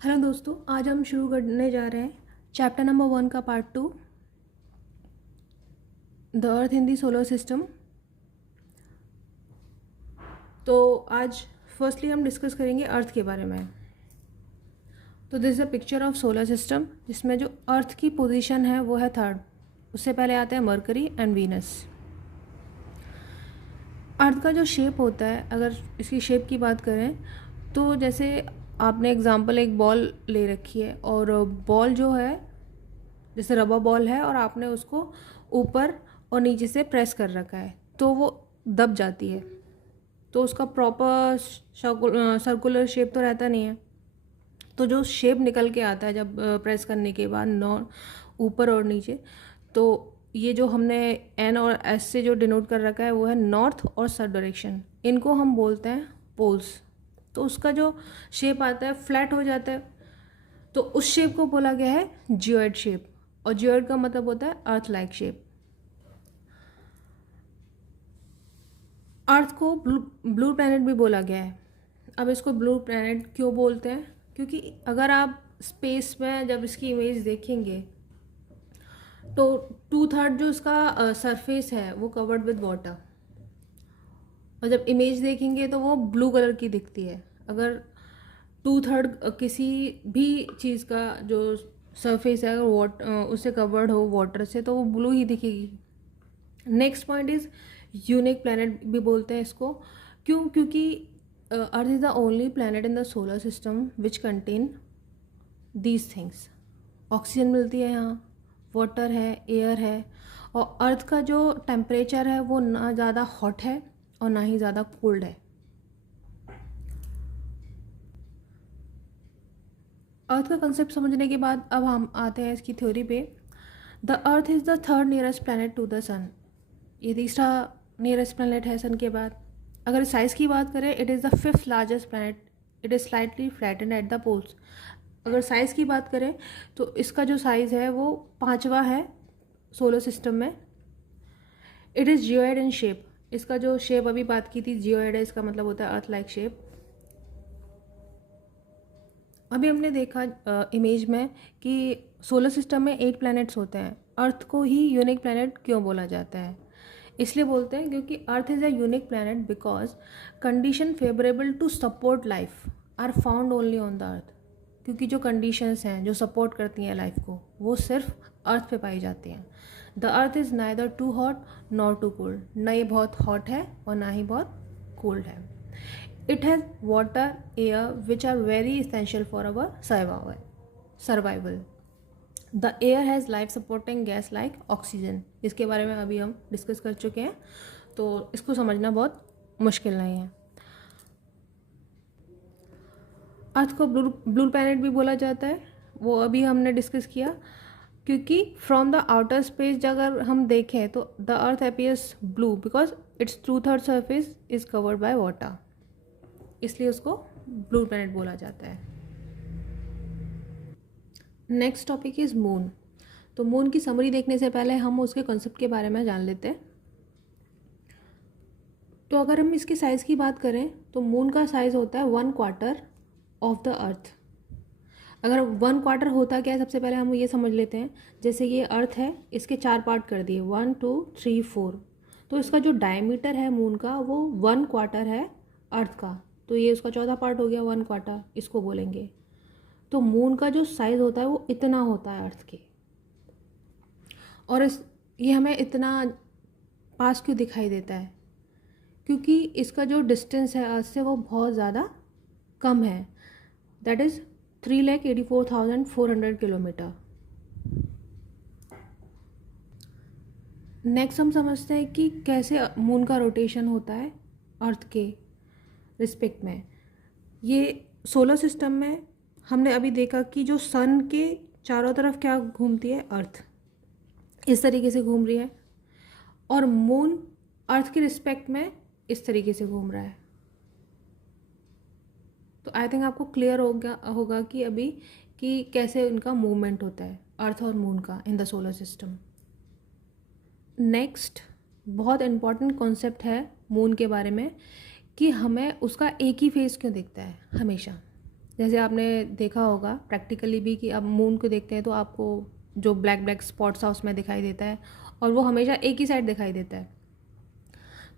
Hello दोस्तों, आज हम शुरू करने जा रहे हैं चैप्टर नंबर 1 का part 2, the earth in the solar system. तो आज फर्स्टली हम डिस्कस करेंगे अर्थ के बारे में। तो this is a picture of solar system, जिसमें जो अर्थ की पोजीशन है वो है थर्ड। उससे पहले आते हैं मरकरी एंड वीनस। अर्थ का जो शेप होता है, अगर इसकी शेप की बात करें तो जैसे आपने एग्जांपल एक बॉल ले रखी है और बॉल जो है जैसे रबर बॉल है और आपने उसको ऊपर और नीचे से प्रेस कर रखा है तो वो दब जाती है। तो उसका प्रॉपर सर्कुलर शेप तो रहता नहीं है। तो जो शेप निकल के आता है जब प्रेस करने के बाद ऊपर और नीचे, तो ये जो हमने एन और एस से जो डिनोट कर रखा है वो है नॉर्थ और साउथ डायरेक्शन। इनको हम बोलते हैं पोल्स। तो उसका जो शेप आता है फ्लैट हो जाता है, तो उस शेप को बोला गया है जियोइड शेप। और जियोइड का मतलब होता है अर्थ लाइक शेप। अर्थ को ब्लू प्लैनेट भी बोला गया है। अब इसको ब्लू प्लैनेट क्यों बोलते हैं? क्योंकि अगर आप स्पेस में जब इसकी इमेज देखेंगे तो 2/3 जो इसका सरफेस है वो कवर्ड विद वाटर, और जब इमेज देखेंगे तो वो ब्लू कलर की दिखती है। अगर 2/3 किसी भी चीज़ का जो सरफेस है अगर उससे कवर्ड हो वाटर से तो वो ब्लू ही दिखेगी। Next point is unique planet भी बोलते हैं इसको। क्यों? क्योंकि earth is the only planet in the solar system which contain these things. Oxygen मिलती है यहाँ, वाटर है, एयर है, और अर्थ का जो टेम्परेचर है वो ना ज़्यादा हॉट है और ना ही ज़्यादा कोल्ड है। अर्थ का कंसेप्ट समझने के बाद अब हम आते हैं इसकी थ्योरी पे। The earth is the third nearest planet to the sun. ये तीसरा नियरेस्ट प्लैनेट है सन के बाद। अगर साइज़ की बात करें, it is the fifth largest planet. It is slightly flattened at the poles. अगर साइज़ की बात करें तो इसका जो साइज़ है वो 5वां है सोलर सिस्टम में। It is geoid in shape. इसका जो शेप अभी बात की थी जियोइड है, इसका मतलब होता है अर्थ लाइक शेप। अभी हमने देखा इमेज में कि सोलर सिस्टम में 8 प्लैनेट्स होते हैं। अर्थ को ही यूनिक प्लैनेट क्यों बोला जाता है? इसलिए बोलते हैं क्योंकि earth is a unique planet because condition favourable to support life are found only on the earth. क्योंकि जो कंडीशंस हैं जो सपोर्ट करती हैं लाइफ को वो सिर्फ अर्थ पे पाई जाती हैं। The earth is neither too hot nor too cold. ना ये बहुत हॉट है और ना ही बहुत कोल्ड है। It has water, air, which are very essential for our survival. The air has life supporting gas like oxygen. इसके बारे में अभी हम डिस्कस कर चुके हैं, तो इसको समझना बहुत मुश्किल नहीं है। अर्थ को ब्लू प्लैनेट भी बोला जाता है, वो अभी हमने डिस्कस किया। क्योंकि फ्रॉम द आउटर स्पेस अगर हम देखें तो the earth appears blue because it's 2/3 surface is covered by water, इसलिए उसको ब्लू प्लैनेट बोला जाता है। Next topic is moon. तो मून की समरी देखने से पहले हम उसके कॉन्सेप्ट के बारे में जान लेते हैं। तो अगर हम इसके साइज़ की बात करें तो मून का साइज़ होता है 1/4 ऑफ द अर्थ। अगर 1/4 होता क्या है, सबसे पहले हम ये समझ लेते हैं। जैसे ये अर्थ है, इसके 4 पार्ट कर दिए, 1 2 3 4। तो इसका जो डायमीटर है मून का वो 1/4 है अर्थ का। तो ये उसका चौथा पार्ट हो गया, 1/4 इसको बोलेंगे। तो मून का जो साइज़ होता है वो इतना होता है अर्थ के। और ये हमें इतना पास क्यों दिखाई देता है? क्योंकि इसका जो डिस्टेंस है अर्थ से वो बहुत ज़्यादा कम है। That is 3,84,400 kilometre. नेक्स्ट हम समझते हैं कि कैसे मून का रोटेशन होता है अर्थ के रिस्पेक्ट में। ये सोलर सिस्टम में हमने अभी देखा कि जो सन के चारों तरफ क्या घूमती है, अर्थ इस तरीके से घूम रही है, और मून अर्थ के रिस्पेक्ट में इस तरीके से घूम रहा है। तो आई थिंक आपको क्लियर होगा कि अभी कि कैसे उनका मूवमेंट होता है अर्थ और मून का in the solar system. Next बहुत इम्पॉर्टेंट कॉन्सेप्ट है मून के बारे में कि हमें उसका एक ही फेस क्यों दिखता है हमेशा। जैसे आपने देखा होगा प्रैक्टिकली भी कि अब मून को देखते हैं तो आपको जो ब्लैक ब्लैक स्पॉट्स है उसमें दिखाई देता है, और वो हमेशा एक ही साइड दिखाई देता है।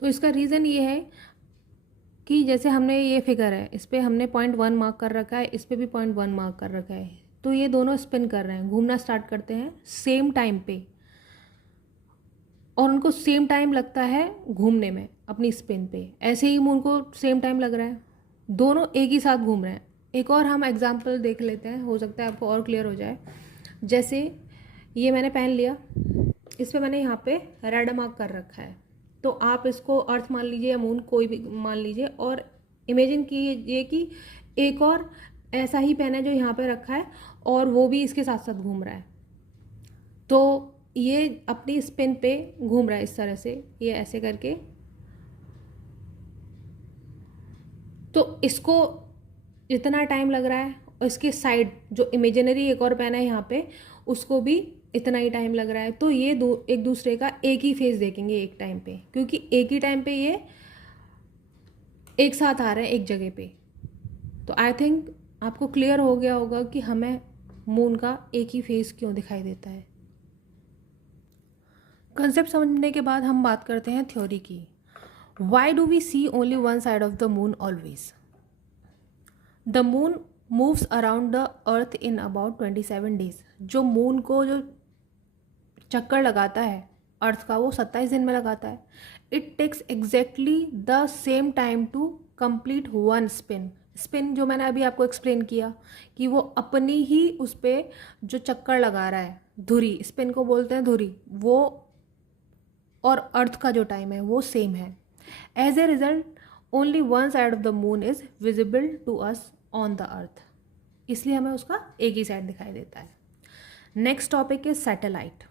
तो इसका रीज़न ये है कि जैसे हमने ये फिगर है, इस पर हमने 0.1 मार्क कर रखा है, इस पर भी 0.1 मार्क कर रखा है, तो ये दोनों स्पिन कर रहे हैं, घूमना स्टार्ट करते हैं सेम टाइम पे, और उनको सेम टाइम लगता है घूमने में अपनी स्पिन पे। ऐसे ही मून को सेम टाइम लग रहा है, दोनों एक ही साथ घूम रहे हैं। एक और हम एग्जांपल देख लेते हैं, हो सकता है आपको और क्लियर हो जाए। जैसे ये मैंने पहन लिया, इस पर मैंने यहाँ पे रेड मार्क कर रखा है, तो आप इसको अर्थ मान लीजिए या मून कोई भी मान लीजिए, और इमेजिन कीजिए कि एक और ऐसा ही पेन है जो यहाँ पे रखा है और वो भी इसके साथ साथ घूम रहा है। तो ये अपनी स्पिन पे घूम रहा है इस तरह से, ये ऐसे करके। तो इसको इतना टाइम लग रहा है, और इसके साइड जो इमेजिनरी एक और पेन है यहाँ पे, उसको भी इतना ही टाइम लग रहा है। तो ये एक दूसरे का एक ही फेस देखेंगे एक टाइम पे, क्योंकि एक ही टाइम पे ये एक साथ आ रहे हैं एक जगह पे। तो आई थिंक आपको क्लियर हो गया होगा कि हमें मून का एक ही फेस क्यों दिखाई देता है। कंसेप्ट समझने के बाद हम बात करते हैं थ्योरी की। Why do we see only one side of the moon always? The moon moves around the earth in about 27 days. जो मून को जो चक्कर लगाता है अर्थ का, वो 27 दिन में लगाता है। It takes exactly the same time to complete one spin. Spin जो मैंने अभी आपको एक्सप्लेन किया कि वो अपनी ही उस पर जो चक्कर लगा रहा है, धुरी, स्पिन को बोलते हैं धुरी, वो और अर्थ का जो टाइम है वो सेम है। As a result only one side of the moon is visible to us on the earth, इसलिए हमें उसका एक ही साइड दिखाई देता है। Next topic is satellite.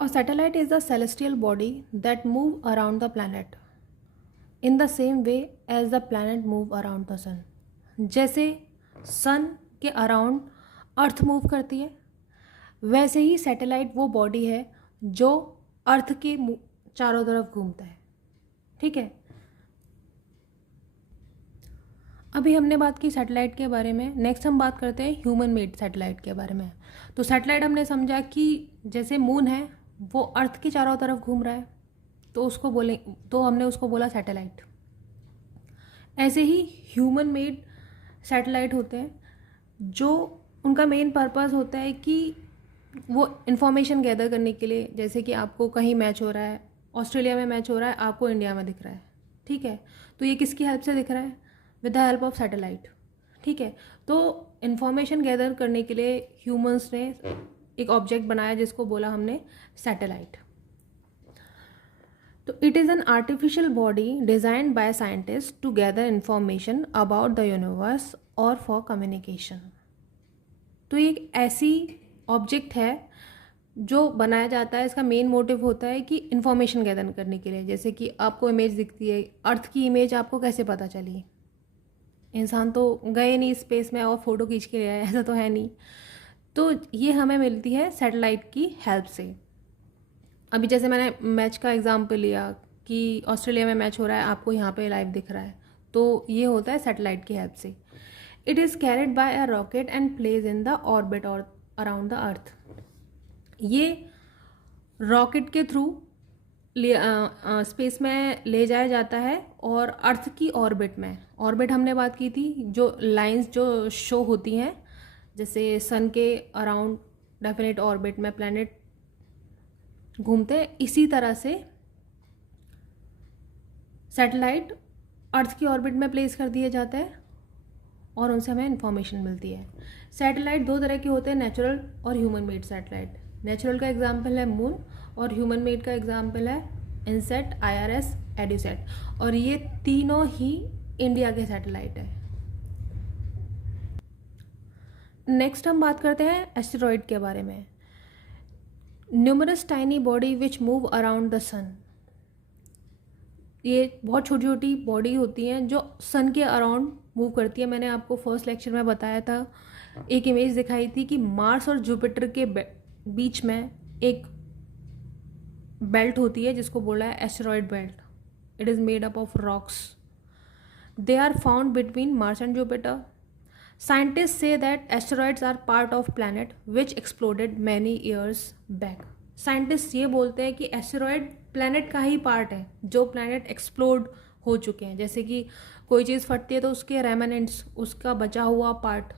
A satellite is the celestial body that move around the planet in the same way as the planet move around the sun। जैसे सन के अराउंड अर्थ मूव करती है, वैसे ही सैटेलाइट वो बॉडी है जो अर्थ के चारों तरफ घूमता है। ठीक है, अभी हमने बात की सैटेलाइट के बारे में। नेक्स्ट हम बात करते हैं ह्यूमन मेड सैटेलाइट के बारे में। तो सैटेलाइट हमने समझा कि जैसे मून है वो अर्थ के चारों तरफ घूम रहा है, तो उसको बोले, तो हमने उसको बोला सैटेलाइट। ऐसे ही ह्यूमन मेड सैटेलाइट होते हैं जो उनका मेन पर्पस होता है कि वो इन्फॉर्मेशन गैदर करने के लिए, जैसे कि आपको कहीं मैच हो रहा है, ऑस्ट्रेलिया में मैच हो रहा है, आपको इंडिया में दिख रहा है, ठीक है, तो ये किसकी हेल्प से दिख रहा है? With the help of satellite. ठीक है, तो इन्फॉर्मेशन गैदर करने के लिए ह्यूमंस ने एक ऑब्जेक्ट बनाया जिसको बोला हमने सैटेलाइट। तो it is an artificial body designed by scientist to gather information about the universe और फॉर कम्युनिकेशन। तो ये एक ऐसी ऑब्जेक्ट है जो बनाया जाता है, इसका मेन मोटिव होता है कि इंफॉर्मेशन गैदर करने के लिए। जैसे कि आपको इमेज दिखती है, अर्थ की इमेज आपको कैसे पता चली? इंसान तो गए नहीं स्पेस में और फोटो खींच के ले आए, ऐसा तो है नहीं। तो ये हमें मिलती है सैटेलाइट की हेल्प से। अभी जैसे मैंने मैच का एग्जाम्पल लिया कि ऑस्ट्रेलिया में मैच हो रहा है, आपको यहाँ पे लाइव दिख रहा है, तो ये होता है सैटेलाइट की हेल्प से। It is carried by a rocket and placed in the orbit और अराउंड द अर्थ। ये रॉकेट के थ्रू स्पेस में ले जाया जाता है और अर्थ की ऑर्बिट में, ऑर्बिट हमने बात की थी, जो लाइंस जो शो होती हैं, जैसे सन के अराउंड डेफिनेट ऑर्बिट में प्लैनेट घूमते हैं, इसी तरह से सैटेलाइट अर्थ की ऑर्बिट में प्लेस कर दिए जाते हैं और उनसे हमें इंफॉर्मेशन मिलती है। सैटेलाइट दो तरह के होते हैं, नेचुरल और ह्यूमन मेड सैटेलाइट। नेचुरल का एग्जाम्पल है मून और ह्यूमन मेड का एग्जाम्पल है इनसेट, IRS, एड्यूसेट, और ये तीनों ही इंडिया के सैटेलाइट है। नेक्स्ट हम बात करते हैं एस्टेरॉइड के बारे में। Numerous tiny body which move around the sun. ये बहुत छोटी छोटी बॉडी होती हैं जो सन के अराउंड मूव करती है। मैंने आपको फर्स्ट लेक्चर में बताया था, एक इमेज दिखाई थी कि मार्स और जुपिटर के बीच में एक बेल्ट होती है जिसको बोला है asteroid belt. It is made up of rocks. They are found between Mars and Jupiter. Scientists say that asteroids are part of planet which exploded many years back. Scientist ये बोलते हैं कि एस्टेरॉयड प्लैनेट का ही part है जो planet explode हो चुके हैं. जैसे कि कोई चीज़ फटती है तो उसके रेमेनेंट्स, उसका बचा हुआ पार्ट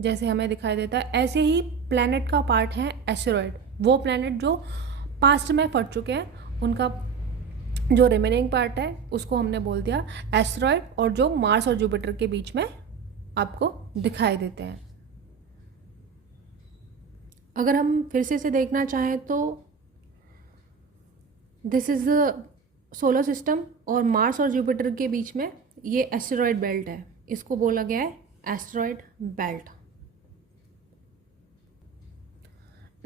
जैसे हमें दिखाई देता है, ऐसे ही प्लैनेट का पार्ट है एस्टेरॉयड. वो प्लैनेट जो पास्ट में फट चुके हैं उनका जो रिमेनिंग पार्ट है उसको हमने बोल दिया एस्टेरॉयड, और जो मार्स और जुपिटर के बीच में आपको दिखाई देते हैं. अगर हम फिर से इसे देखना चाहें तो this is the solar system और मार्स और जुपिटर के बीच में ये एस्टेरॉयड बेल्ट है. इसको बोला गया है asteroid belt.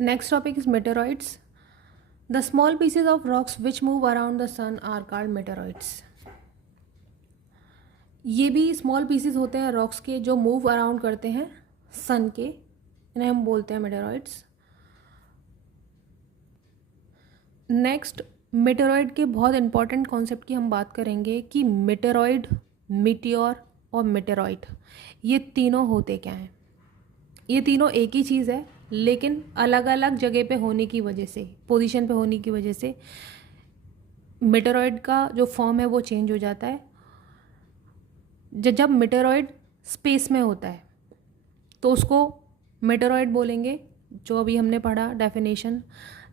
Next topic is meteoroids. The small pieces of rocks which move around the sun are called meteoroids. ये भी स्मॉल पीसेज होते हैं रॉक्स के जो मूव अराउंड करते हैं सन के, इन्हें हम बोलते हैं मेटेरॉइड्स. नेक्स्ट, मेटेरॉइड के बहुत इंपॉर्टेंट कॉन्सेप्ट की हम बात करेंगे कि मेटेरॉइड, मीटियोर और मेटेरॉइड ये तीनों होते क्या हैं. ये तीनों एक ही चीज़ है लेकिन अलग अलग जगह पे होने की वजह से, पोजीशन पे होने की वजह से मेटेरॉइड का जो फॉर्म है वो चेंज हो जाता है. जब मेटेरॉइड स्पेस में होता है तो उसको मेटेरॉइड बोलेंगे, जो अभी हमने पढ़ा डेफिनेशन.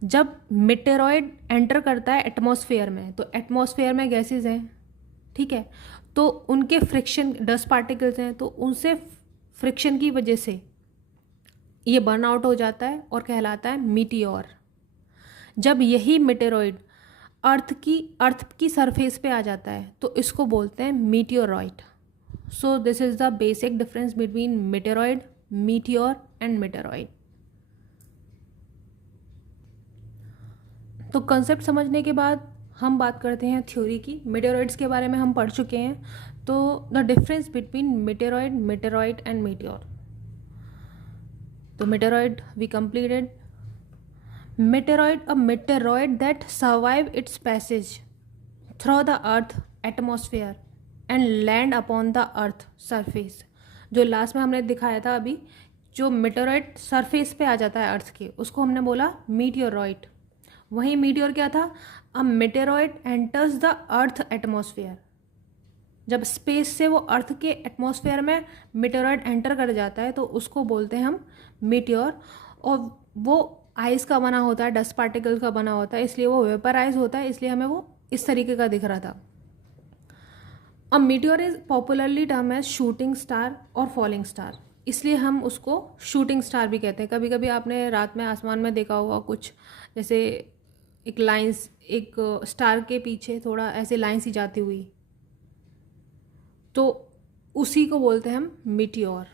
जब मेटेरॉइड एंटर करता है एटमॉस्फेयर में, तो एटमॉस्फेयर में गैसेस हैं, ठीक है, तो उनके फ्रिक्शन, डस्ट पार्टिकल्स हैं, तो उनसे फ्रिक्शन की वजह से ये बर्न आउट हो जाता है और कहलाता है मीटियोर. जब यही मेटेरॉइड अर्थ की सरफेस पे आ जाता है तो इसको बोलते हैं meteoroid. So this is the basic difference between meteorite, meteor and meteorite. तो कंसेप्ट समझने के बाद हम बात करते हैं थ्योरी की. मेटेरॉइड्स के बारे में हम पढ़ चुके हैं. तो the difference between meteorite and meteor. तो meteorite we completed. Meteorite, a meteorite that survive its passage through the earth atmosphere and land upon the earth surface. जो लास्ट में हमने दिखाया था अभी, जो मेटेरॉइड सरफेस पे आ जाता है अर्थ के, उसको हमने बोला मीटियोरॉइड. वहीं मीटियोर क्या था? अ meteoroid enters the earth atmosphere. जब स्पेस से वो अर्थ के एटमॉस्फेयर में मेटेरॉइड एंटर कर जाता है तो उसको बोलते हैं हम मीटियोर. और वो आइस का बना होता है, डस्ट पार्टिकल का बना होता है, इसलिए वो वेपराइज होता है, इसलिए हमें वो इस तरीके का दिख रहा था. A meteor is popularly term as shooting star और फॉलिंग स्टार, इसलिए हम उसको शूटिंग स्टार भी कहते हैं. कभी कभी आपने रात में आसमान में देखा होगा कुछ, जैसे एक लाइंस, एक स्टार के पीछे थोड़ा ऐसे लाइन सी जाती हुई, तो उसी को बोलते हैं हम मीटियोर.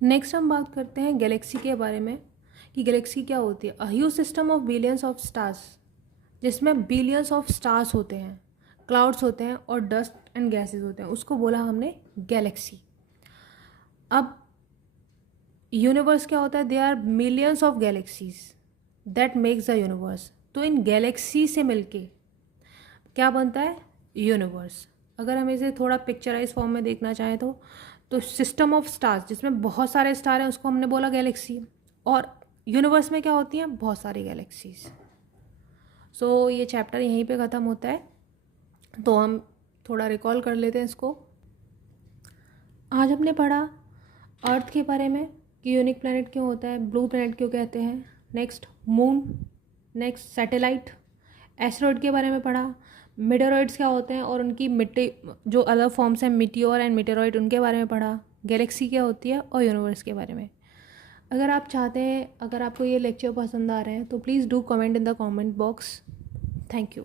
नेक्स्ट हम बात करते हैं गैलेक्सी के बारे में कि गैलेक्सी क्या होती है. A huge system of billions of stars, जिसमें बिलियंस ऑफ स्टार्स होते हैं, क्लाउड्स होते हैं और डस्ट एंड गैसेस होते हैं, उसको बोला हमने गैलेक्सी. अब यूनिवर्स क्या होता है? There are millions of galaxies that makes the universe. तो इन गैलेक्सी से मिलके क्या बनता है? यूनिवर्स. अगर हम इसे थोड़ा पिक्चराइज फॉर्म में देखना चाहें तो सिस्टम ऑफ स्टार्स जिसमें बहुत सारे स्टार हैं उसको हमने बोला गैलेक्सी. और यूनिवर्स में क्या होती हैं? बहुत सारी गैलेक्सीज. सो ये चैप्टर यहीं पे ख़त्म होता है. तो हम थोड़ा रिकॉल कर लेते हैं इसको. आज हमने पढ़ा अर्थ के बारे में कि यूनिक प्लैनेट क्यों होता है, ब्लू प्लैनेट क्यों कहते हैं. Next moon, next satellite, asteroid के बारे में पढ़ा. मेटेरॉइड्स क्या होते हैं और उनकी मिट्टी, जो अलग फॉर्म्स हैं मीटियोर एंड मेटेरॉइड, उनके बारे में पढ़ा. गैलेक्सी क्या होती है और यूनिवर्स के बारे में. अगर आप चाहते हैं, अगर आपको ये लेक्चर पसंद आ रहे हैं तो please do comment in the comment box. Thank you.